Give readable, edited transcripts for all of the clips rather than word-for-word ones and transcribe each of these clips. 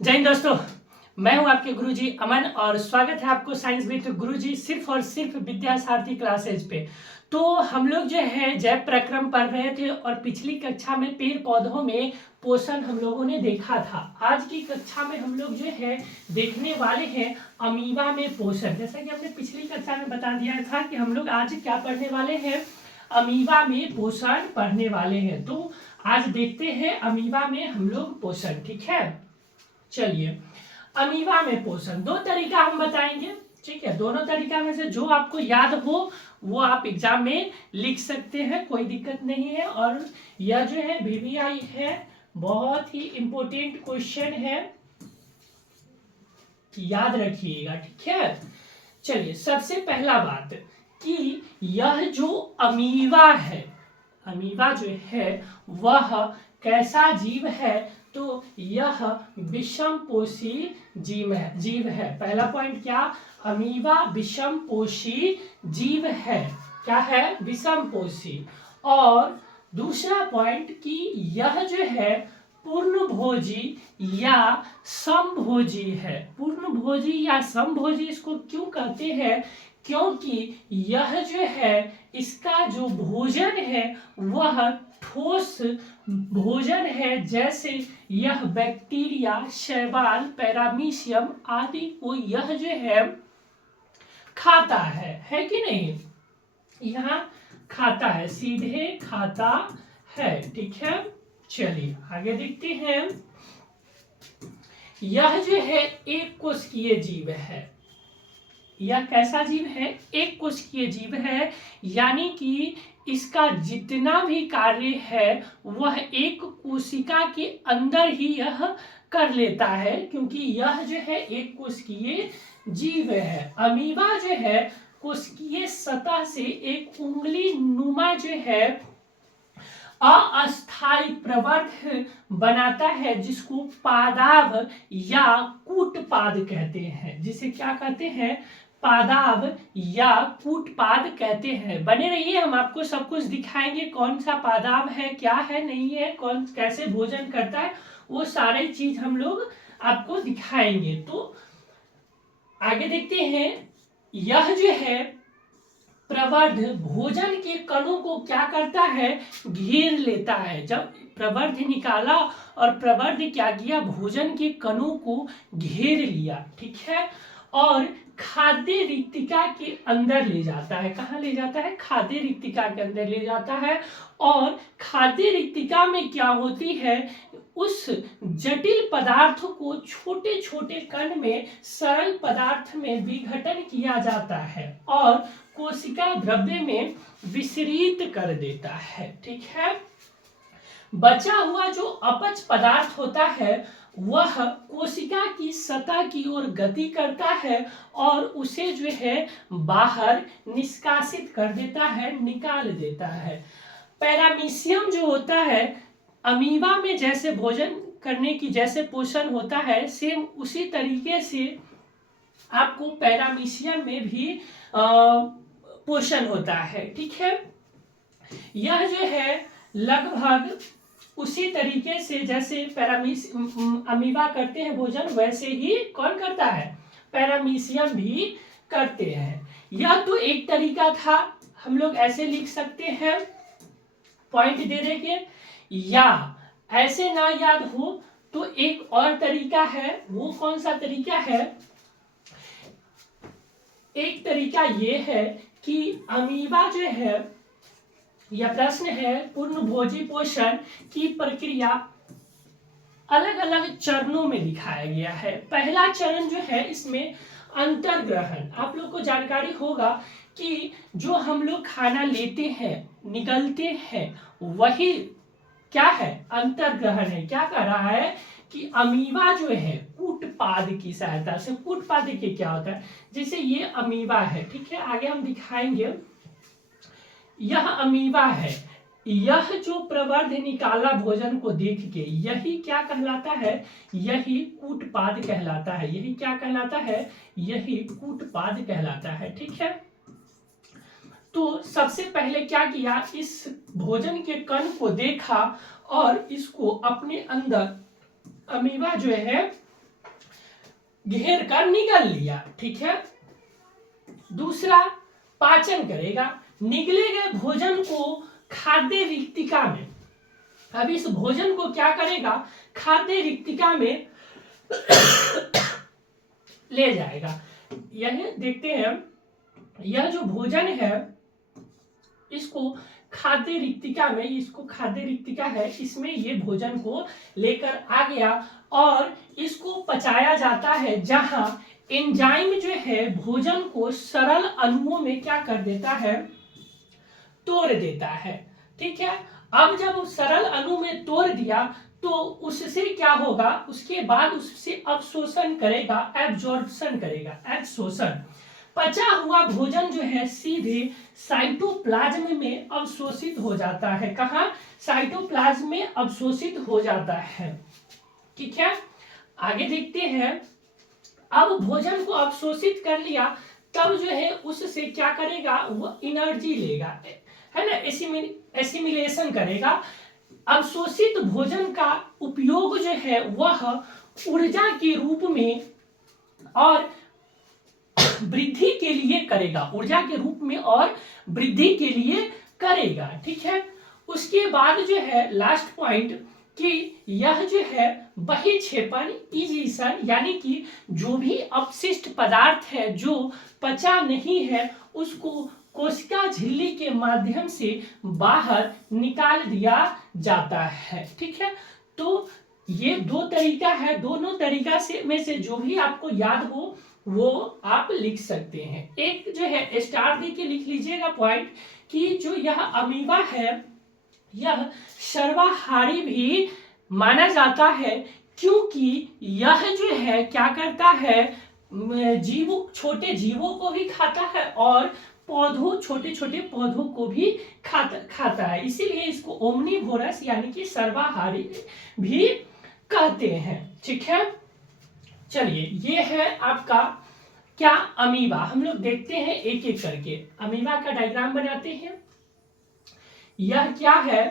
जय हिंद दोस्तों, मैं हूं आपके गुरुजी अमन और स्वागत है आपको साइंस विद गुरुजी सिर्फ और सिर्फ विद्यासारथी क्लासेज पे। तो हम लोग जो है जैव प्रक्रम पढ़ रहे थे और पिछली कक्षा में पेड़ पौधों में पोषण हम लोगों ने देखा था। आज की कक्षा में हम लोग जो है देखने वाले हैं अमीबा में पोषण। जैसा कि हमने पिछली कक्षा में बता दिया था कि हम लोग आज क्या पढ़ने वाले हैं, अमीबा में पोषण पढ़ने वाले हैं। तो आज देखते हैं अमीबा में हम लोग पोषण। ठीक है, चलिए अमीबा में पोषण दो तरीका हम बताएंगे। ठीक है, दोनों तरीका में से जो आपको याद हो वो आप एग्जाम में लिख सकते हैं, कोई दिक्कत नहीं है। और यह जो है VVI है, बहुत ही इंपॉर्टेंट क्वेश्चन है, याद रखिएगा। ठीक है, चलिए सबसे पहला बात कि यह जो अमीबा है, अमीबा जो है वह कैसा जीव है, तो यह विषमपोषी जीव है। पहला पॉइंट क्या, अमीबा विषमपोषी जीव है। क्या है, विषमपोषी। और दूसरा पॉइंट कि यह जो है पूर्णभोजी या समभोजी है। पूर्णभोजी या समभोजी इसको क्यों कहते हैं, क्योंकि यह जो है इसका जो भोजन है वह ठोस भोजन है, जैसे यह बैक्टीरिया, शैवाल, पैरामीशियम आदि को यह जो है खाता है कि नहीं, यहाँ खाता है, सीधे खाता है। ठीक है, चलिए आगे देखते हैं। यह जो है एक कोशिकीय जीव है। यह कैसा जीव है, एक कोशिकीय जीव है, यानी कि इसका जितना भी कार्य है वह एक कोशिका के अंदर ही यह कर लेता है, क्योंकि यह जो है एक कोशिकीय जीव है। अमीबा जो है कोशिकीय सतह से एक उंगली नुमा जो है अस्थायी प्रवर्ध बनाता है, जिसको पादाव या कूटपाद कहते हैं। जिसे क्या कहते हैं, पादाव या कूटपाद कहते हैं। बने रहिए, हम आपको सब कुछ दिखाएंगे, कौन सा पादाव है, क्या है, नहीं है, कौन कैसे भोजन करता है, वो सारे चीज हम लोग आपको दिखाएंगे। तो आगे देखते हैं। यह जो है प्रवर्ध भोजन के कणों को क्या करता है, घेर लेता है। जब प्रवर्ध निकाला और प्रवर्ध क्या किया, भोजन के कणों को घेर लिया। ठीक है, और खाद्य रिक्तिका के अंदर ले जाता है। कहाँ ले जाता है, खाद्य रिक्तिका के अंदर ले जाता है। और खाद्य रिक्तिका में क्या होती है, उस जटिल पदार्थ को छोटे छोटे कण में सरल पदार्थ में विघटन किया जाता है और कोशिका द्रव्य में विसरित कर देता है। ठीक है, बचा हुआ जो अपच पदार्थ होता है वह कोशिका की सतह की ओर गति करता है और उसे जो है बाहर निष्कासित कर देता है, निकाल देता है। पैरामीशियम जो होता है, अमीबा में जैसे भोजन करने की जैसे पोषण होता है, सेम उसी तरीके से आपको पैरामीशियम में भी पोषण होता है। ठीक है, यह जो है लगभग उसी तरीके से जैसे अमीबा करते हैं भोजन, वैसे ही कौन करता है, पैरामीशियम भी करते हैं। यह तो एक तरीका था, हम लोग ऐसे लिख सकते हैं पॉइंट दे देंगे, या ऐसे ना याद हो तो एक और तरीका है। वो कौन सा तरीका है, एक तरीका ये है कि अमीबा जो है, यह प्रश्न है, पूर्णभोजी पोषण की प्रक्रिया अलग अलग चरणों में दिखाया गया है। पहला चरण जो है इसमें अंतर्ग्रहण। आप लोग को जानकारी होगा कि जो हम लोग खाना लेते हैं, निगलते हैं, वही क्या है, अंतर्ग्रहण है। क्या कर रहा है कि अमीबा जो है कूटपाद की सहायता से, कूटपाद देखिए क्या होता है, जैसे ये अमीबा है। ठीक है, आगे हम दिखाएंगे। यह अमीबा है, यह जो प्रवर्ध निकाला भोजन को देख के, यही क्या कहलाता है, यही कूटपाद कहलाता है। यही क्या कहलाता है, यही कूटपाद कहलाता है। ठीक है, तो सबसे पहले क्या किया, इस भोजन के कण को देखा और इसको अपने अंदर अमीबा जो है घेर कर निगल लिया, ठीक है। दूसरा, पाचन करेगा, निगले गए भोजन को खाद्य रिक्तिका में, अब इस भोजन को क्या करेगा, खाद्य रिक्तिका में ले जाएगा। यह देखते हैं, यह जो भोजन है इसको खाद्य रिक्तिका में, इसको खाद्य रिक्तिका है, इसमें ये भोजन को लेकर आ गया और इसको पचाया जाता है, जहां एंजाइम जो है भोजन को सरल अणुओं में क्या कर देता है, तोड़ देता है, ठीक है। अब जब उस सरल अणु में तोड़ दिया तो उससे क्या होगा, उसके बाद उससे अवशोषण करेगा, एब्जॉर्प्शन करेगा, एब्सोर्शन। पचा हुआ भोजन जो है सीधे साइटोप्लाज्म में अवशोषित हो जाता है, कहाँ, साइटोप्लाज्म में अवशोषित हो जाता है, ठीक है। आगे देखते हैं, अब भोजन को अवशोषित कर लिया, तब जो है उससे क्या करेगा, वो एनर्जी लेगा, है ना, एसिमिलेशन करेगा। अवशोषित भोजन का उपयोग जो है वह ऊर्जा के रूप में और वृद्धि के लिए करेगा, ऊर्जा के रूप में और वृद्धि के लिए करेगा, ठीक है। उसके बाद जो है लास्ट पॉइंट कि यह जो है बहिक्षेपण इजेशन, यानी कि जो भी अपशिष्ट पदार्थ है जो पचा नहीं है उसको कोशिका झिल्ली के माध्यम से बाहर निकाल दिया जाता है, ठीक है। तो ये दो तरीका है, दोनों तरीका से में से जो भी आपको याद हो वो आप लिख सकते हैं। एक जो है स्टार दे के लिख लीजिएगा पॉइंट कि जो यह अमीबा है यह सर्वाहारी भी माना जाता है, क्योंकि यह जो है क्या करता है, जीवों, छोटे जीवों को भी खाता है और पौधों, छोटे छोटे पौधों को भी खाता है, इसीलिए इसको ओमनीवोरस यानी कि सर्वाहारी भी कहते हैं, ठीक है। चलिए, ये है आपका क्या, अमीबा। हम लोग देखते हैं एक एक करके, अमीबा का डायग्राम बनाते हैं। यह क्या है,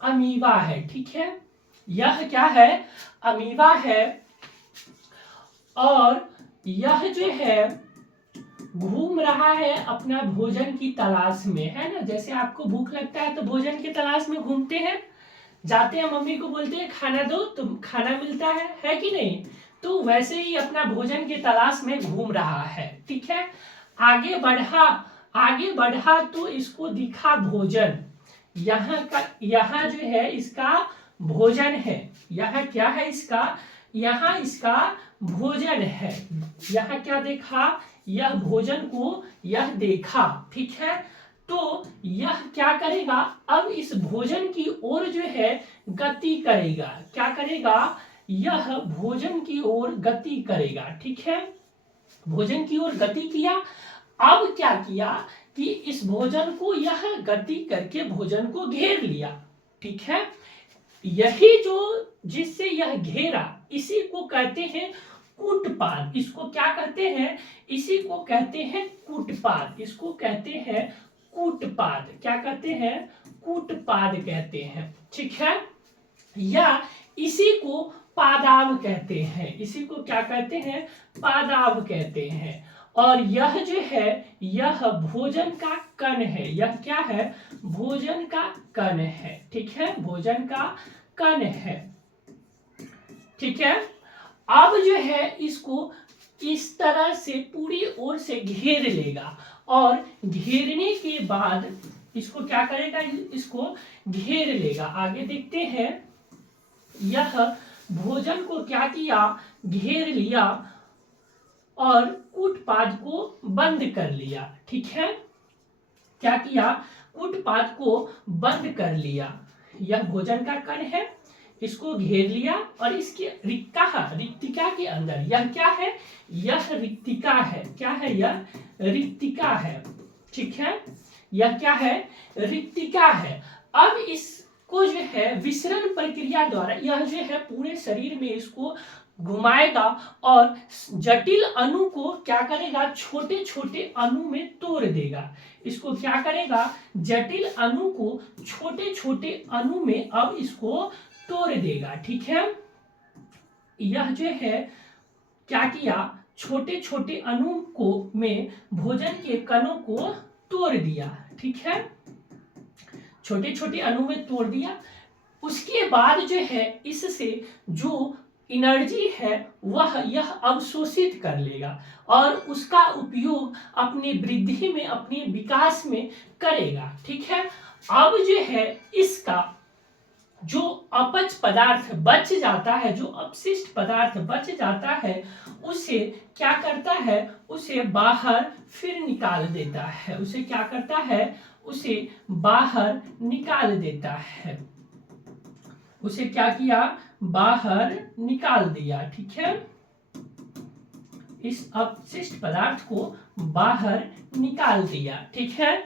अमीबा है, ठीक है। यह क्या है, अमीबा है, और यह जो है घूम रहा है अपना भोजन की तलाश में, है ना। जैसे आपको भूख लगता है तो भोजन की तलाश में घूमते हैं, जाते हैं, मम्मी को बोलते हैं खाना दो तो खाना मिलता है कि नहीं। तो वैसे ही अपना भोजन की तलाश में घूम रहा है, ठीक है। आगे बढ़ा तो इसको दिखा भोजन, यहाँ जो है इसका भोजन है, यहाँ क्या है इसका, यहाँ इसका भोजन है, यहाँ क्या देखा, यह भोजन को यह देखा, ठीक है। तो यह क्या करेगा, अब इस भोजन की ओर जो है गति करेगा, क्या करेगा, यह भोजन की ओर गति करेगा, ठीक है। भोजन की ओर गति किया, अब क्या किया कि इस भोजन को यह गति करके भोजन को घेर लिया, ठीक है। यही जो जिससे यह घेरा, इसी को कहते हैं कूटपाद। इसको क्या कहते हैं, इसी को कहते हैं कूटपाद, इसको कहते हैं कूटपाद, क्या कहते हैं, कूटपाद कहते हैं, ठीक है। या इसी को पादाव कहते हैं, इसी को क्या कहते हैं, पादाव कहते हैं। और यह जो है यह भोजन का कण है, यह क्या है, भोजन का कण है, ठीक है, भोजन का कण है, ठीक है। अब जो है इसको इस तरह से पूरी ओर से घेर लेगा, और घेरने के बाद इसको क्या करेगा, इसको घेर लेगा। आगे देखते हैं, यह भोजन को क्या किया, घेर लिया और कूटपाद को बंद कर लिया, ठीक है। क्या किया, कूटपाद को बंद कर लिया। यह भोजन का कण है, इसको घेर लिया और इसके रिक्तिका के अंदर, यह क्या है, यह रिक्तिका है, क्या है, यह रिक्तिका है, ठीक है। यह क्या है, रिक्तिका है। अब इसको जो है विसरण प्रक्रिया द्वारा यह जो है पूरे शरीर में इसको घुमाएगा और जटिल अणु को क्या करेगा, छोटे छोटे अणु में तोड़ देगा। इसको क्या करेगा, जटिल अणु को छोटे छोटे अणु में अब इसको तोड़ देगा, ठीक है। यह जो है क्या किया, छोटे छोटे अणु को में भोजन के कणों को तोड़ दिया। ठीक है, छोटे छोटे अणु में तोड़ दिया। उसके बाद जो है इससे जो एनर्जी है वह यह अवशोषित कर लेगा और उसका उपयोग अपनी वृद्धि में, अपने विकास में करेगा। ठीक है, अब जो है इसका जो अपच पदार्थ बच जाता है, जो अपशिष्ट पदार्थ बच जाता है, उसे क्या करता है, उसे बाहर फिर निकाल देता है। उसे क्या करता है, उसे बाहर निकाल देता है। उसे क्या किया, बाहर निकाल दिया। ठीक है, इस अपशिष्ट पदार्थ को बाहर निकाल दिया। ठीक है,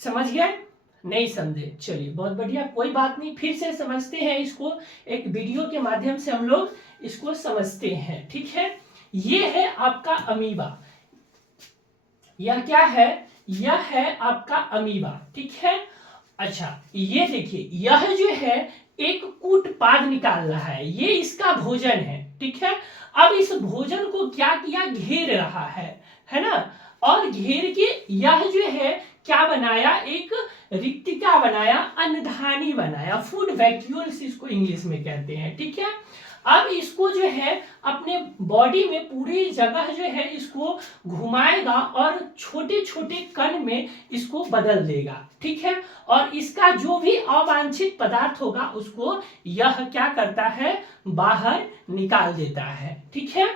समझ गए, नहीं समझे, चलिए बहुत बढ़िया, कोई बात नहीं, फिर से समझते हैं इसको, एक वीडियो के माध्यम से हम लोग इसको समझते हैं। ठीक है, ये है आपका अमीबा। यह क्या है, यह है आपका अमीबा। ठीक है, अच्छा ये देखिए, यह जो है एक कूटपाद निकाल रहा है, ये इसका भोजन है। ठीक है, अब इस भोजन को क्या किया, घेर रहा है ना, और घेर के यह जो है क्या बनाया, एक रिक्तिका बनाया, अन्नधानी बनाया, फूड वैक्यूल्स इसको इंग्लिश में कहते हैं। ठीक है, अब इसको जो है अपने बॉडी में पूरी जगह जो है इसको घुमाएगा और छोटे छोटे कण में इसको बदल देगा। ठीक है, और इसका जो भी अवांछित पदार्थ होगा उसको यह क्या करता है, बाहर निकाल देता है। ठीक है,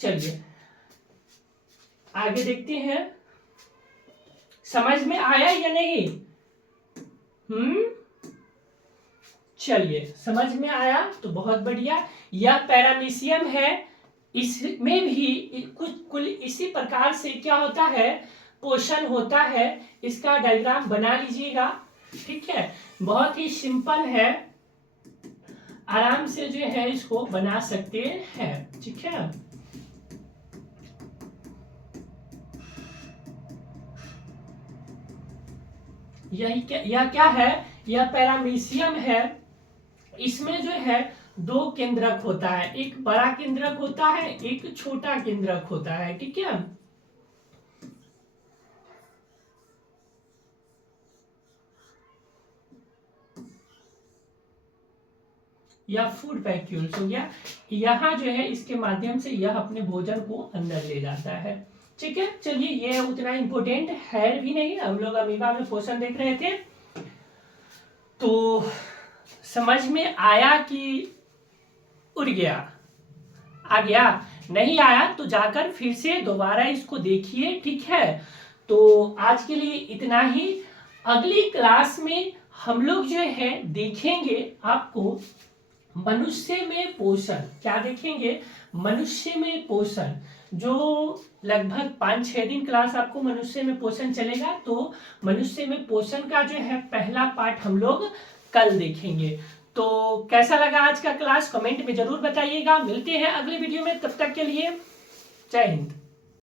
चलिए आगे देखते हैं, समझ में आया या नहीं? चलिए, समझ में आया तो बहुत बढ़िया। यह पैरामीशियम है, इसमें भी कुल इसी प्रकार से क्या होता है, पोषण होता है। इसका डायग्राम बना लीजिएगा। ठीक है, बहुत ही सिंपल है, आराम से जो है इसको बना सकते हैं। ठीक है, यह क्या है, यह पैरामीशियम है। इसमें जो है दो केंद्रक होता है, एक बड़ा केंद्रक होता है, एक छोटा केंद्रक होता है। ठीक है, यह फूड वैक्यूल्स हो गया। यहाँ जो है इसके माध्यम से यह अपने भोजन को अंदर ले जाता है। ठीक है, चलिए ये उतना इंपॉर्टेंट है भी नहीं, हम लोग अमीबा में पोषण देख रहे थे। तो समझ में आया कि उड़ गया, आ गया, नहीं आया तो जाकर फिर से दोबारा इसको देखिए। ठीक है, तो आज के लिए इतना ही। अगली क्लास में हम लोग जो है देखेंगे आपको मनुष्य में पोषण। क्या देखेंगे, मनुष्य में पोषण, जो लगभग 5-6 दिन क्लास आपको मनुष्य में पोषण चलेगा। तो मनुष्य में पोषण का जो है पहला पार्ट हम लोग कल देखेंगे। तो कैसा लगा आज का क्लास, कमेंट में जरूर बताइएगा। मिलते हैं अगले वीडियो में, तब तक के लिए जय हिंद।